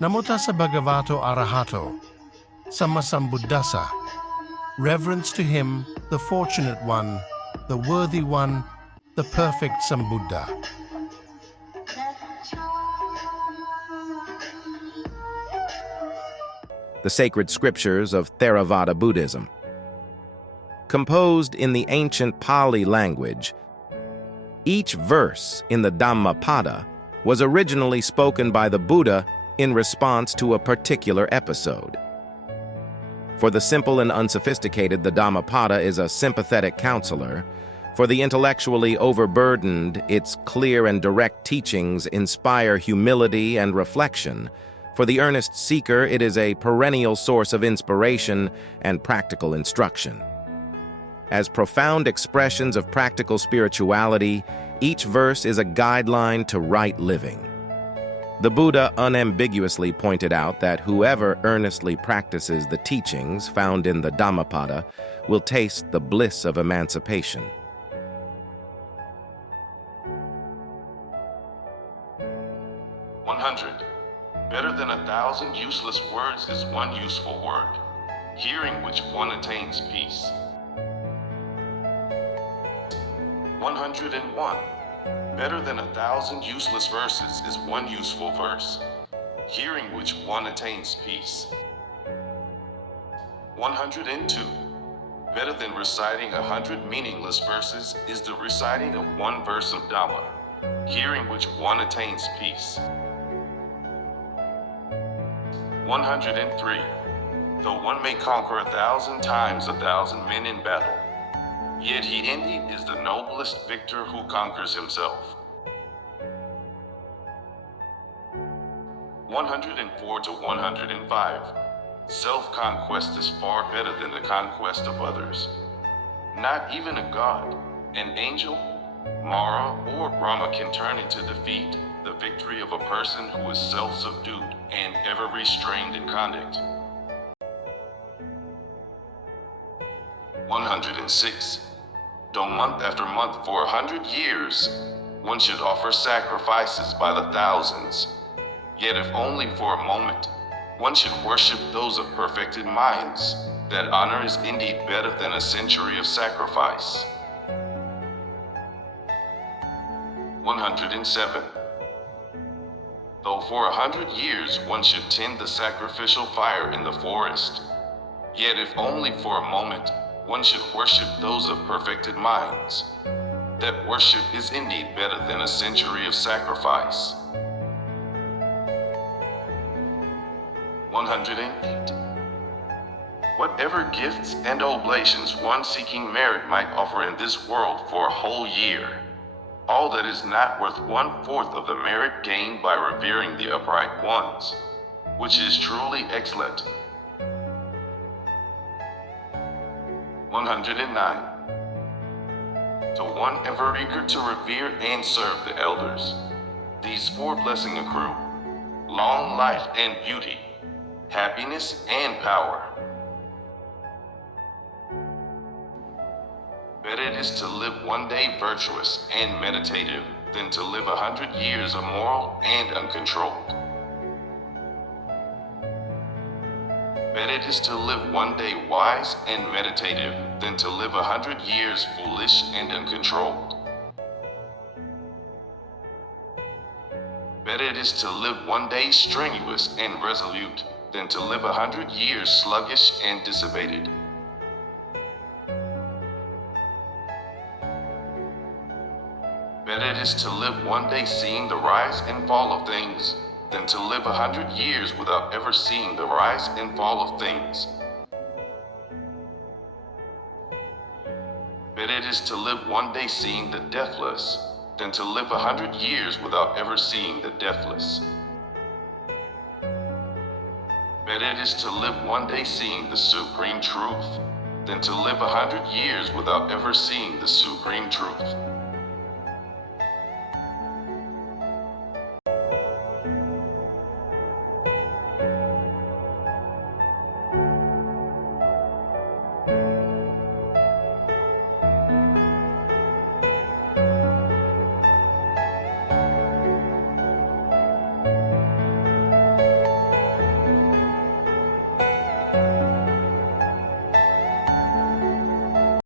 Namo tassa bhagavato arahato, sammasambuddhassa. Reverence to him, the fortunate one, the worthy one, the perfect Sambuddha. The sacred scriptures of Theravada Buddhism. Composed in the ancient Pali language, each verse in the Dhammapada was originally spoken by the Buddha in response to a particular episode. For the simple and unsophisticated, the Dhammapada is a sympathetic counselor. For the intellectually overburdened, its clear and direct teachings inspire humility and reflection. For the earnest seeker, it is a perennial source of inspiration and practical instruction. As profound expressions of practical spirituality, each verse is a guideline to right living. The Buddha unambiguously pointed out that whoever earnestly practices the teachings found in the Dhammapada will taste the bliss of emancipation. Better than 1,000 useless words is one useful word, hearing which one attains peace. 101. Better than 1,000 useless verses is one useful verse, hearing which one attains peace. 102. Better than reciting 100 meaningless verses is the reciting of one verse of Dhamma, hearing which one attains peace. 103. Though one may conquer 1,000 times 1,000 men in battle, yet he indeed is the noblest victor who conquers himself. 104 to 105. Self-conquest is far better than the conquest of others. Not even a god, an angel, Mara, or Brahma can turn into defeat the victory of a person who is self-subdued and ever restrained in conduct. 106. Though month after month for 100 years, one should offer sacrifices by the thousands, yet if only for a moment, one should worship those of perfected minds. That honor is indeed better than a century of sacrifice. 107. Though for 100 years one should tend the sacrificial fire in the forest, yet if only for a moment, one should worship those of perfected minds. That worship is indeed better than a century of sacrifice. 108. Whatever gifts and oblations one seeking merit might offer in this world for a whole year, all that is not worth 1/4 of the merit gained by revering the upright ones, which is truly excellent. 109. To one ever eager to revere and serve the elders, these 4 blessings accrue: long life and beauty, happiness and power. Better it is to live one day virtuous and meditative than to live 100 years immoral and uncontrolled. Better it is to live one day wise and meditative than to live 100 years foolish and uncontrolled. Better it is to live one day strenuous and resolute than to live 100 years sluggish and dissipated. Better it is to live one day seeing the rise and fall of things than to live 100 years without ever seeing the rise and fall of things. Better it is to live one day seeing the deathless than to live 100 years without ever seeing the deathless. Better it is to live one day seeing the supreme truth than to live 100 years without ever seeing the supreme truth.